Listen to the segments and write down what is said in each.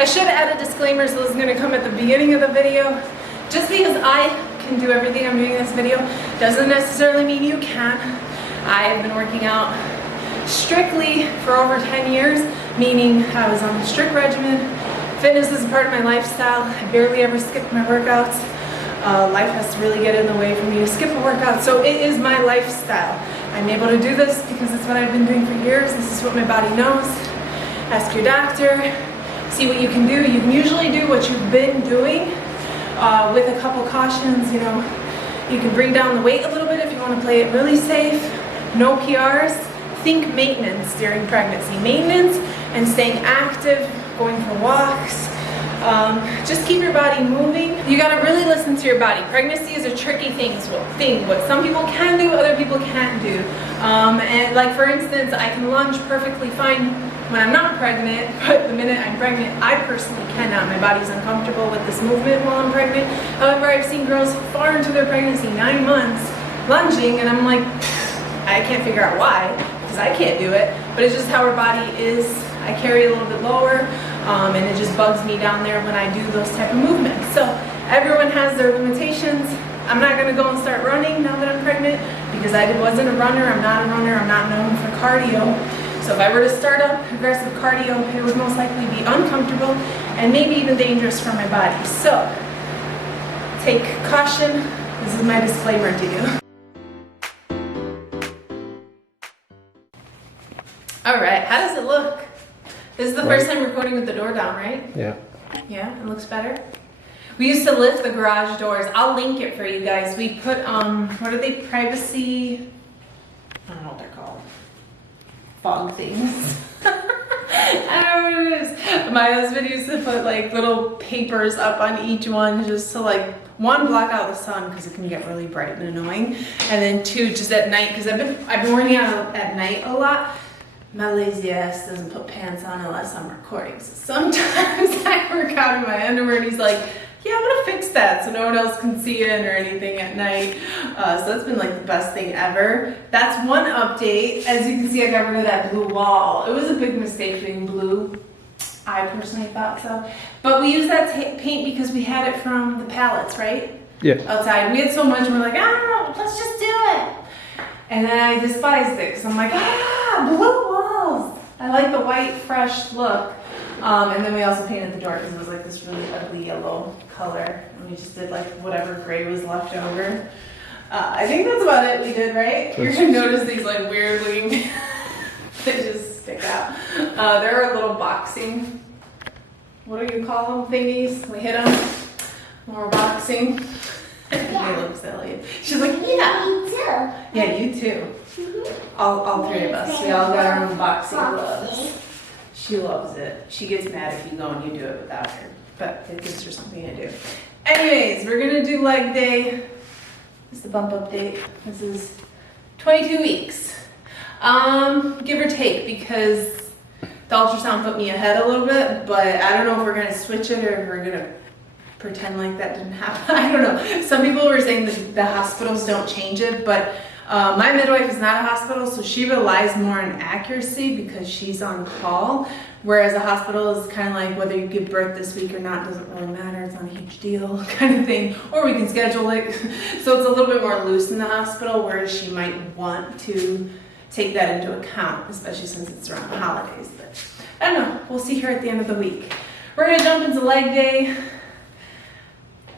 I should add a disclaimer, so this is going to come at the beginning of the video. Just because I can do everything I'm doing in this video doesn't necessarily mean you can. I've been working out strictly for over 10 years, meaning I was on a strict regimen. Fitness is a part of my lifestyle. I barely ever skip my workouts. Life has to really get in the way for me to skip a workout, so it is my lifestyle. I'm able to do this because it's what I've been doing for years. This is what my body knows. Ask your doctor, see what you can do. You can usually do what you've been doing with a couple cautions. You know, you can bring down the weight a little bit if you want to play it really safe. No PRs. Think maintenance during pregnancy. Maintenance and staying active, going for walks. Just keep your body moving. You gotta really listen to your body. Pregnancy is a tricky thing. What some people can do, other people can't do. And like for instance, I can lunge perfectly fine when I'm not pregnant, but the minute I'm pregnant, I personally cannot. My body's uncomfortable with this movement while I'm pregnant. However, I've seen girls far into their pregnancy, 9 months, lunging, and I'm like, I can't figure out why, because I can't do it, but it's just how our body is. I carry a little bit lower, and it just bugs me down there when I do those type of movements. So everyone has their limitations. I'm not gonna go and start running now that I'm pregnant because I wasn't a runner, I'm not a runner, I'm not known for cardio. So if I were to start up aggressive cardio, it would most likely be uncomfortable and maybe even dangerous for my body. So take caution. This is my disclaimer to you. All right, how does it look? This is the first time recording with the door down, right? Yeah. Yeah, it looks better. We used to lift the garage doors. I'll link it for you guys. We put, what are they, privacy, I don't know what they're called. Fog things. I don't know what it is. My husband used to put like little papers up on each one just to like, one, block out the sun because it can get really bright and annoying. And then two, just at night, because I've been working out at night a lot. My lazy ass doesn't put pants on unless I'm recording. So sometimes I work out in my underwear and he's like, yeah, I'm gonna fix that so no one else can see it or anything at night. So that's been like the best thing ever. That's one update. As you can see, I got rid of that blue wall. It was a big mistake being blue. I personally thought so. But we used that paint because we had it from the pallets, right? Yeah. Outside. We had so much and we're like, ah, let's just do it. And then I despised it because I'm like, blue walls. I like the white, fresh look. And then we also painted the door because it was like this really ugly yellow color. And we just did like whatever gray was left over. I think that's about it we did, right? You're going to notice these like weird looking, they just stick out. There are little boxing, what do you call them, thingies? We hit them. More boxing. Yeah. They look silly. She's like, yeah. Me too. Yeah, you too. Mm-hmm. All three of us. We all got our own boxing gloves. She loves it. She gets mad if you go and you do it without her, but it gives her something to do. Anyways, we're gonna do leg day. This is the bump update. This is 22 weeks. Give or take, because the ultrasound put me ahead a little bit, but I don't know if we're gonna switch it or if we're gonna pretend like that didn't happen. I don't know. Some people were saying that the hospitals don't change it, but my midwife is not a hospital, so she relies more on accuracy because she's on call, whereas a hospital is kind of like whether you give birth this week or not doesn't really matter. It's not a huge deal kind of thing, or we can schedule it. So it's a little bit more loose in the hospital, whereas she might want to take that into account, especially since it's around the holidays. But I don't know. We'll see her at the end of the week. We're going to jump into leg day.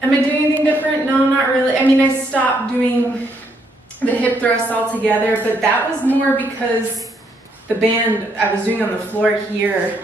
Am I doing anything different? No, not really. I mean, I stopped doing the hip thrust altogether, but that was more because the band I was doing on the floor here,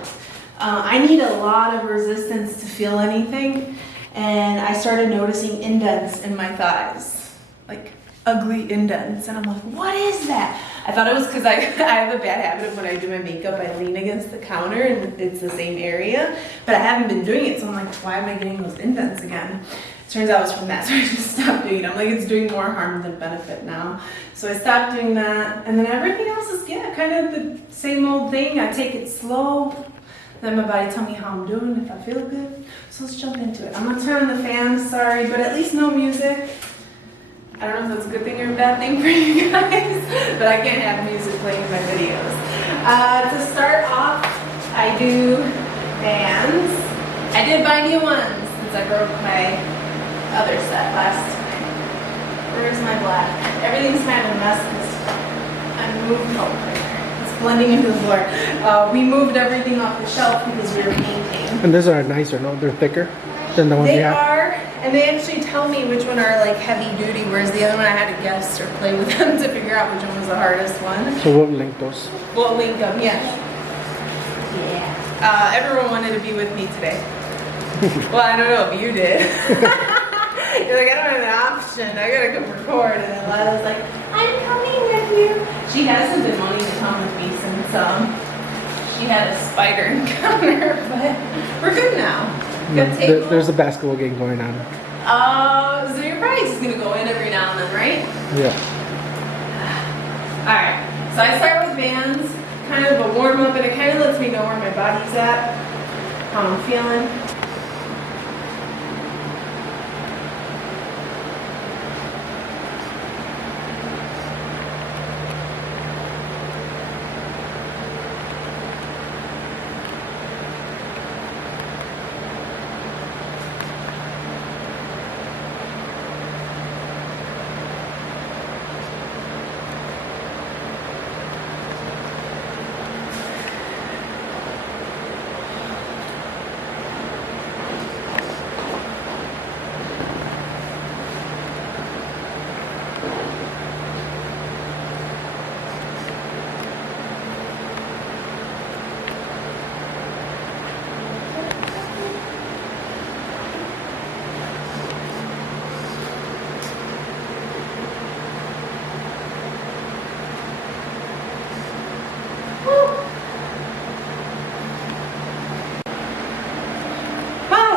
I need a lot of resistance to feel anything, and I started noticing indents in my thighs, like ugly indents, and I'm like, what is that? I thought it was because I have a bad habit of when I do my makeup, I lean against the counter and it's the same area, but I haven't been doing it, so I'm like, why am I getting those indents again? Turns out it was from that, so I just stopped doing it. I'm like, it's doing more harm than benefit now. So I stopped doing that, and then everything else is, yeah, kind of the same old thing. I take it slow, let my body tell me how I'm doing, if I feel good. So let's jump into it. I'm gonna turn on the fan, sorry, but at least no music. I don't know if that's a good thing or a bad thing for you guys, but I can't have music playing in my videos. To start off, I do bands. did buy new ones since I broke my other set last time. Where's my black? Everything's kind of a mess because I moved it's blending into the floor. We moved everything off the shelf because we were painting. And these are nicer, no? They're thicker than the ones you have? They are, and they actually tell me which one are like heavy duty, whereas the other one I had to guess or play with them to figure out which one was the hardest one. So we'll link those. We'll link them, yeah. Everyone wanted to be with me today. Well, I don't know if you did. You're like, I don't have an option. I gotta come record. And then Lila's like, I'm coming with you. She hasn't been wanting to come with me since she had a spider encounter, but we're good now. There's a basketball game going on. So you're probably just gonna go in every now and then, right? Yeah. Alright, so I start with bands, kind of a warm up, and it kind of lets me know where my body's at, how I'm feeling.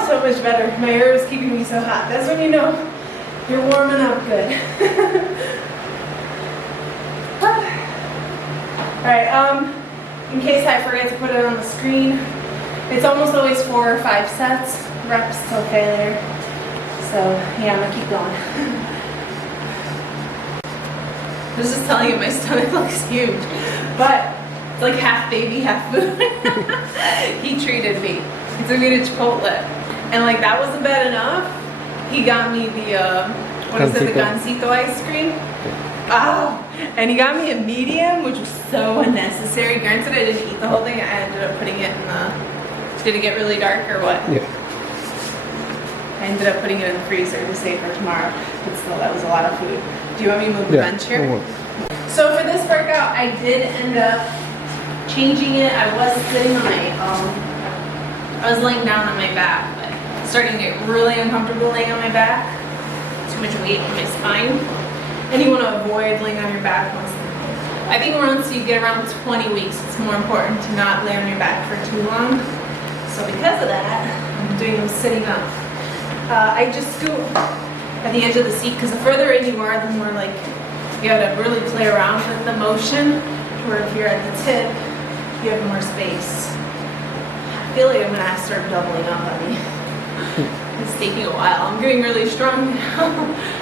So much better. My hair is keeping me so hot. That's when you know you're warming up good. Alright, in case I forget to put it on the screen, it's almost always 4 or 5 sets, reps till failure. So yeah, I'm gonna keep going. I was just telling you my stomach looks huge, but it's like half baby, half food. He treated me. He took me to Chipotle. And like that wasn't bad enough. He got me the, the gansito ice cream. Oh, and he got me a medium, which was so unnecessary. Granted, I didn't eat the whole thing. I ended up putting it in the, did it get really dark or what? Yeah. I ended up putting it in the freezer to save for tomorrow. But still, that was a lot of food. Do you want me to move the bench here? So for this workout, I did end up changing it. I was sitting on my, I was laying down on my back. Starting to get really uncomfortable laying on my back. Too much weight on my spine. And you want to avoid laying on your back mostly. I think once you get around 20 weeks, it's more important to not lay on your back for too long. So because of that, I'm doing them sitting up. I just scoot at the edge of the seat because the further in you are, the more like you have to really play around with the motion. Where if you're at the tip, you have more space. I feel like I'm going to have to start doubling up on me. It's taking a while. I'm getting really strong now.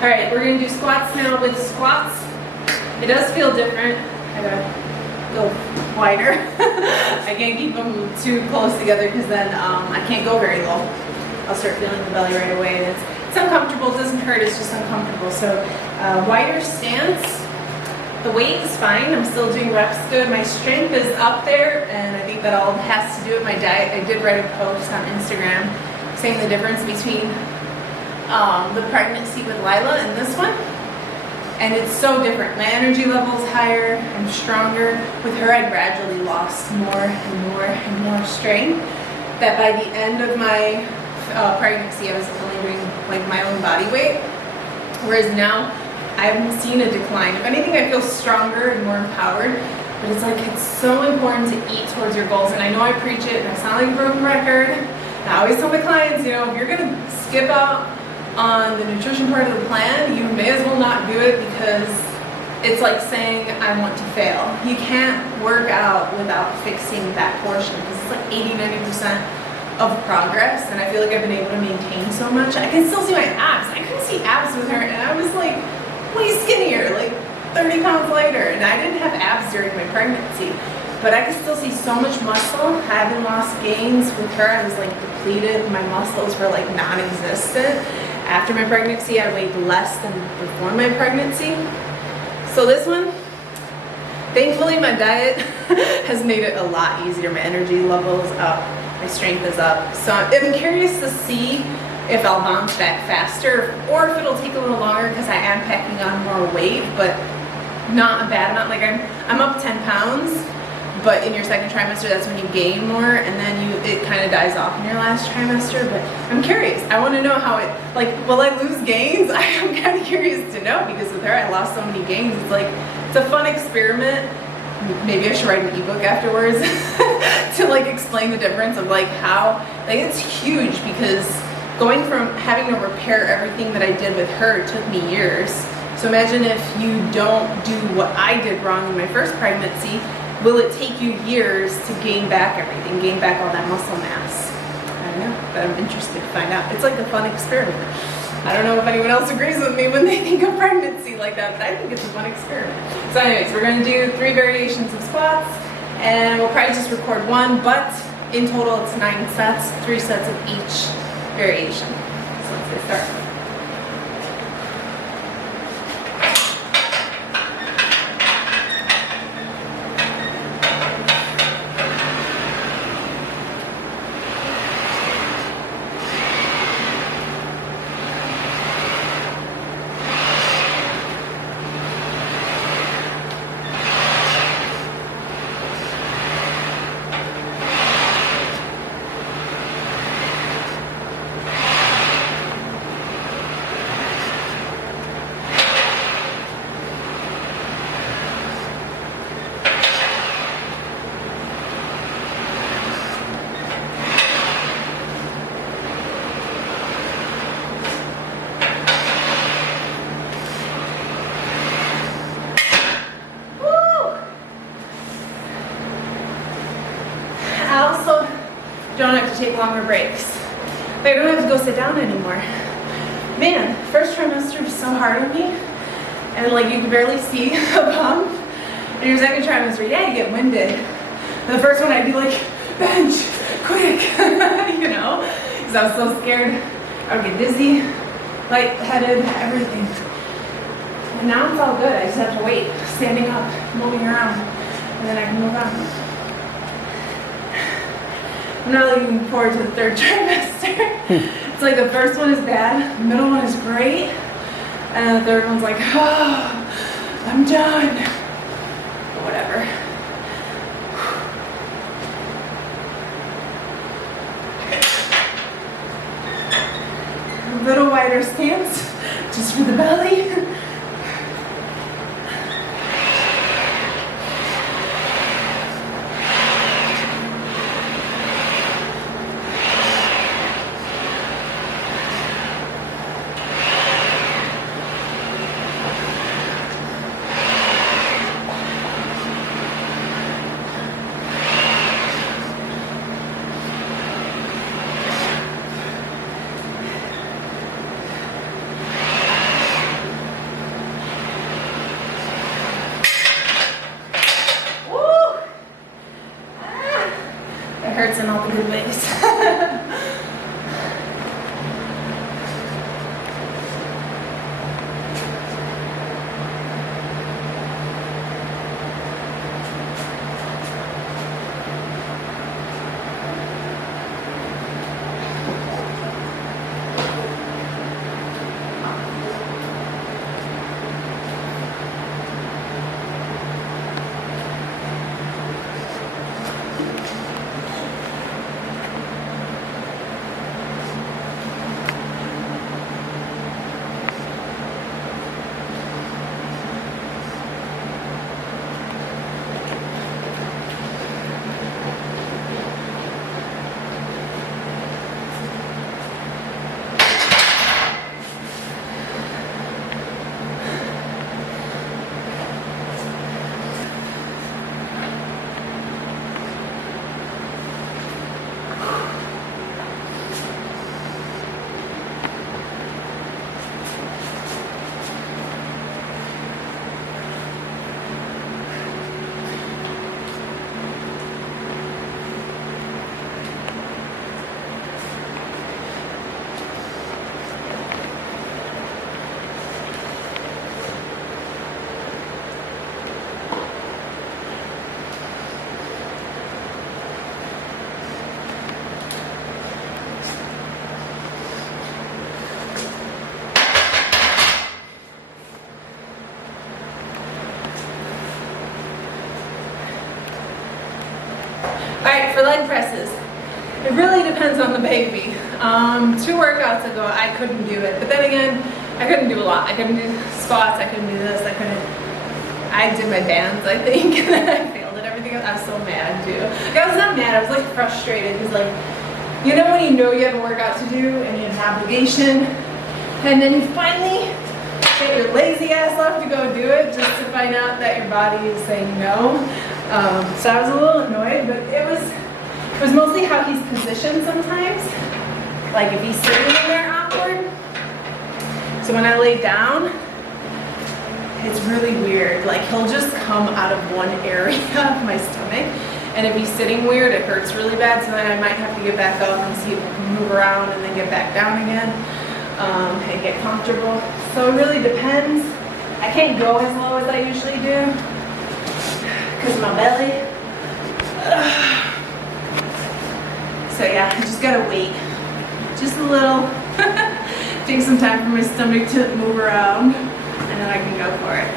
Alright, we're going to do squats now. With squats, it does feel different. I gotta go wider. I can't keep them too close together because then I can't go very low. I'll start feeling the belly right away. And it's uncomfortable, it doesn't hurt, it's just uncomfortable. So wider stance. The weight is fine. I'm still doing reps good. My strength is up there, and I think that all has to do with my diet. I did write a post on Instagram saying the difference between the pregnancy with Lila and this one. And it's so different. My energy level's higher, I'm stronger. With her, I gradually lost more and more and more strength. That by the end of my pregnancy, I was only doing like my own body weight. Whereas now, I haven't seen a decline. If anything, I feel stronger and more empowered. But it's like, it's so important to eat towards your goals. And I know I preach it and I sound like a broken record. And I always tell my clients, you know, if you're gonna skip out on the nutrition part of the plan, you may as well not do it, because it's like saying, I want to fail. You can't work out without fixing that portion, because it's like 80–90% of progress, and I feel like I've been able to maintain so much. I can still see my abs. I couldn't see abs with her, and I was like way skinnier, like 30 pounds lighter, and I didn't have abs during my pregnancy, but I could still see so much muscle. I haven't lost gains with her. I was like depleted. My muscles were like non-existent. After my pregnancy, I weighed less than before my pregnancy. So this one, thankfully my diet has made it a lot easier. My energy level is up, my strength is up. So I'm curious to see if I'll bounce back faster, or if it'll take a little longer, because I am packing on more weight, but not a bad amount. Like I'm up 10 pounds, but in your second trimester, that's when you gain more, and then it kind of dies off in your last trimester. But I'm curious. I want to know how it, like, will I lose gains? I'm kind of curious to know, because with her, I lost so many gains. It's like, it's a fun experiment. Maybe I should write an ebook afterwards to like explain the difference of like how, like, it's huge, because going from having to repair everything that I did with her took me years. So imagine if you don't do what I did wrong in my first pregnancy, will it take you years to gain back everything, gain back all that muscle mass? I don't know, but I'm interested to find out. It's like a fun experiment. I don't know if anyone else agrees with me when they think of pregnancy like that, but I think it's a fun experiment. So anyways, we're gonna do 3 variations of squats, and we'll probably just record 1, but in total it's 9 sets, 3 sets of each variation. So let's get started. Don't have to take longer breaks. Like, I don't have to go sit down anymore. Man, first trimester was so hard on me, and like you can barely see a bump. And your second trimester, yeah, you get winded. And the first one I'd be like, bench, quick, you know? Because I was so scared I would get dizzy, lightheaded, everything. And now it's all good. I just have to wait, standing up, moving around, and then I can move on. I'm not looking forward to the third trimester. It's like the first one is bad, the middle one is great, and the third one's like, oh, I'm done. But whatever. A little wider stance, just for the belly. Hurts in all the good ways. right, for leg presses, it really depends on the baby. 2 workouts ago, I couldn't do it. But then again, I couldn't do a lot. I couldn't do squats, I couldn't do this, I did my bands, I think, and then I failed at everything else. I was so mad too. Like, I was not mad, I was like frustrated, because like, you know when you have a workout to do and you have an obligation, and then you finally get your lazy ass left to go do it just to find out that your body is saying no. So I was a little annoyed, but it was mostly how he's positioned sometimes. Like if he's sitting in there awkward. So when I lay down, it's really weird. Like he'll just come out of one area of my stomach. And if he's sitting weird, it hurts really bad. So then I might have to get back up and see if I can move around and then get back down again and get comfortable. So it really depends. I can't go as low as I usually do because of my belly. So yeah, I just gotta wait. Just a little. Take some time for my stomach to move around and then I can go for it.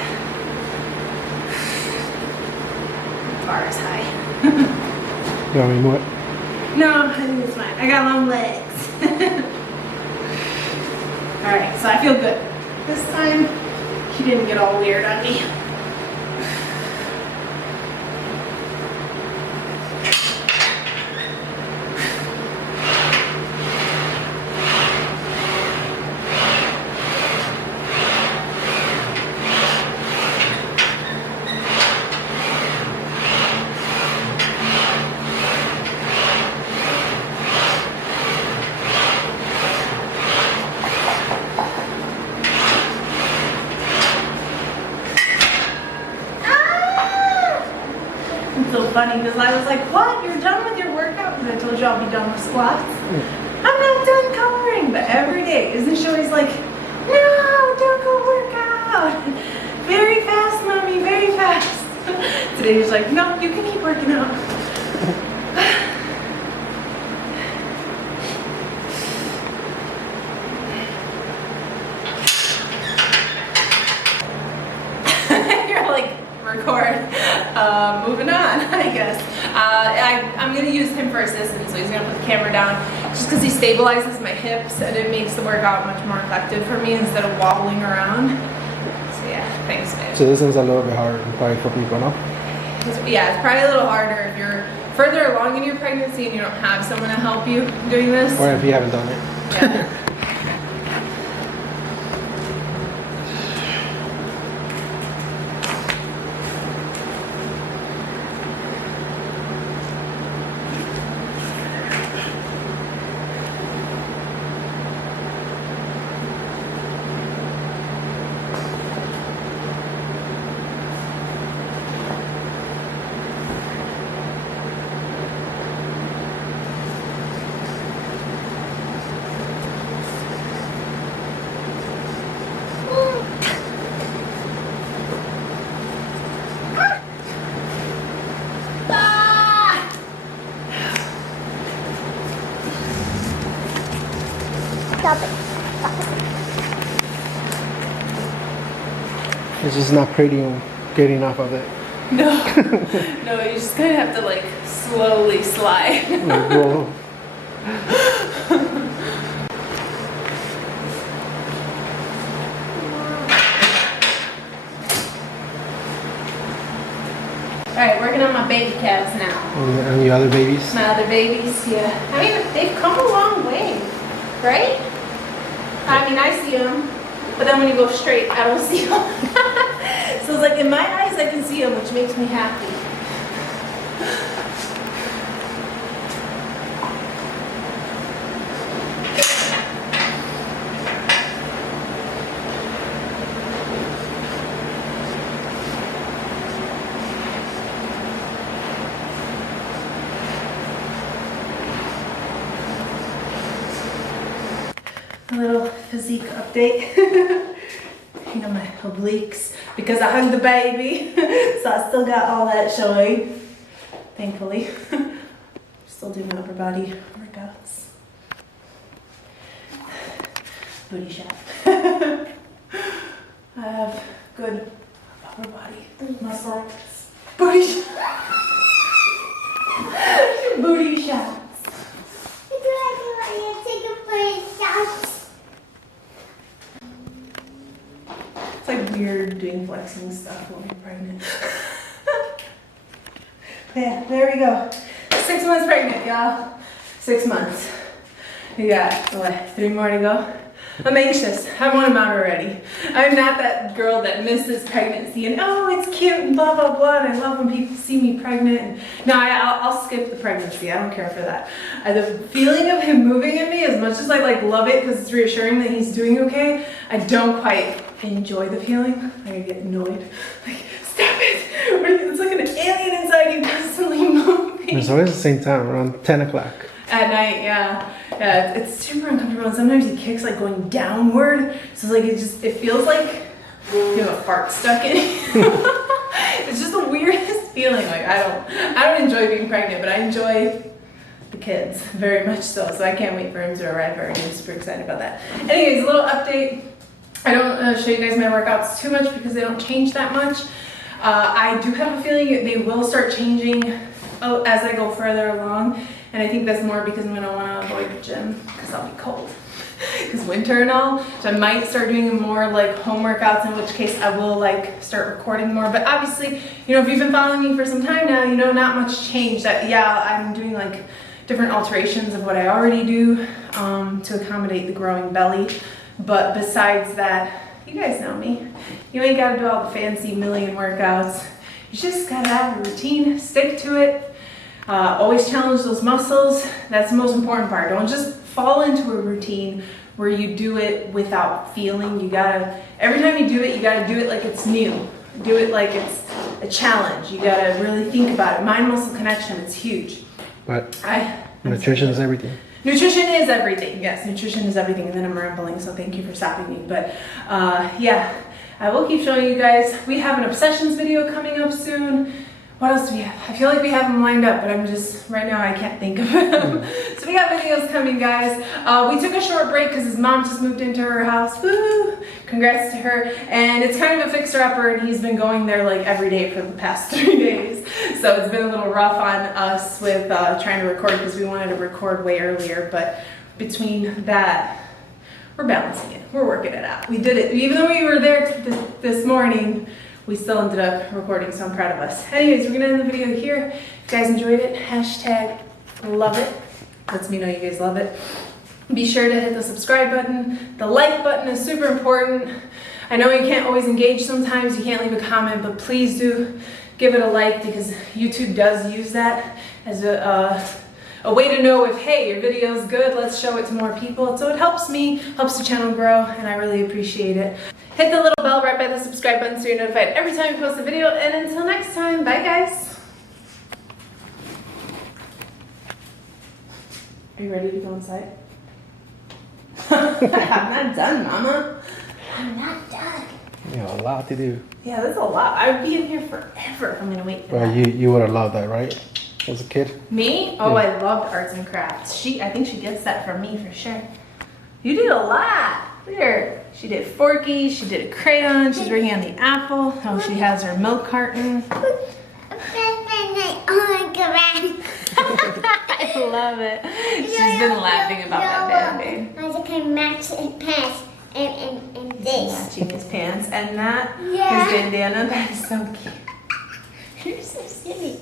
Bar is high. You want me to move it? No, I think it's fine. I got long legs. Alright, so I feel good. This time, he didn't get all weird on me. So funny because I was like, what? You're done with your workout? Because I told you I'll be done with squats. I'm not done coloring. But every day, isn't she always like, no, don't go work out. Very fast, mommy, very fast. Today she's like, no, you can keep working out. You're like, record. Moving on, I guess. I'm going to use him for assistance, so he's going to put the camera down just because he stabilizes my hips and it makes the workout much more effective for me instead of wobbling around. So yeah, thanks, babe. So this one's a little bit hard probably for people, no? Yeah, it's probably a little harder if you're further along in your pregnancy and you don't have someone to help you doing this. Or if you haven't done it. Yeah. It's just not pretty getting off of it. No, no, you just kind of have to like slowly slide. Like, whoa. Alright, working on my baby calves now. And the other babies? My other babies, yeah. I mean, they've come a long way, right? I mean, I see them, but then when you go straight, I don't see them. So it's like, in my eyes, I can see them, which makes me happy. A little physique update. You know, my obliques, because I hugged the baby, so I still got all that showing, thankfully. Still doing upper body workouts. Booty shot. I have good upper body muscle. Booty shot. Booty embarrassing stuff when you're pregnant. Yeah, there we go. 6 months pregnant, y'all. 6 months. We got, what, 3 more to go? I'm anxious. I want them out already. I'm not that girl that misses pregnancy and, oh, it's cute and blah, blah, blah, and I love when people see me pregnant. And, no, I'll skip the pregnancy. I don't care for that. The feeling of him moving at me, as much as I love it because it's reassuring that he's doing okay, I don't quite enjoy the feeling. I get annoyed. Like, stop it! It's like an alien inside you constantly moving. It's always the same time, around 10 o'clock. At night, yeah. Yeah, it's super uncomfortable, and sometimes he kicks going downward, so it feels like you have a fart stuck in it. It's just the weirdest feeling. I don't enjoy being pregnant, but I enjoy the kids very much so I can't wait for him to arrive already. I'm super excited about that. Anyways, a little update. I don't show you guys my workouts too much because they don't change that much. I do have a feeling they will start changing as I go further along. And I think that's more because I'm going to want to avoid the gym because I'll be cold. Because winter and all. So I might start doing more home workouts, in which case I will start recording more. But obviously, if you've been following me for some time now, not much changed. Yeah, I'm doing different alterations of what I already do to accommodate the growing belly. But besides that, you guys know me. You ain't got to do all the fancy million workouts. You just got to have a routine, stick to it. Always challenge those muscles. That's the most important part. Don't just fall into a routine where you do it without feeling. Every time you do it, you gotta do it like it's new. Do it like it's a challenge. You gotta really think about it. Mind-muscle connection, it's huge. But nutrition is everything. Nutrition is everything. Yes, nutrition is everything. And then I'm rambling, so thank you for stopping me. But yeah, I will keep showing you guys. We have an obsessions video coming up soon. What else do we have? I feel like we have them lined up, but right now I can't think of them. So we got videos coming, guys. We took a short break because his mom just moved into her house. Woo! Congrats to her. And it's kind of a fixer-upper, and he's been going there every day for the past 3 days. So it's been a little rough on us with trying to record because we wanted to record way earlier. But between that, we're balancing it. We're working it out. We did it. Even though we were there this morning, we still ended up recording, so I'm proud of us. Anyways, we're gonna end the video here. If you guys enjoyed it, #love it. Lets me know you guys love it. Be sure to hit the subscribe button. The like button is super important. I know you can't always engage sometimes, you can't leave a comment, but please do give it a like because YouTube does use that as a way to know if, hey, your video is good, let's show it to more people. So it helps me, helps the channel grow, and I really appreciate it. Hit the little bell right by the subscribe button so you're notified every time we post a video. And until next time, bye guys. Are you ready to go inside? I'm not done, Mama. I'm not done. You have a lot to do. Yeah, that's a lot. I would be in here forever if I'm gonna wait for Well, that. you would have loved that, right? As a kid? Me? Oh, Yeah. I loved arts and crafts. I think she gets that from me for sure. You did a lot. Look at her. She did Forky, she did a crayon, she's working on the apple. Oh, she has her milk carton. I love it. She's been laughing about that Band-Aid. I can match his pants and this. Matching his pants and that. Yeah. His bandana. That is so cute. You're so silly.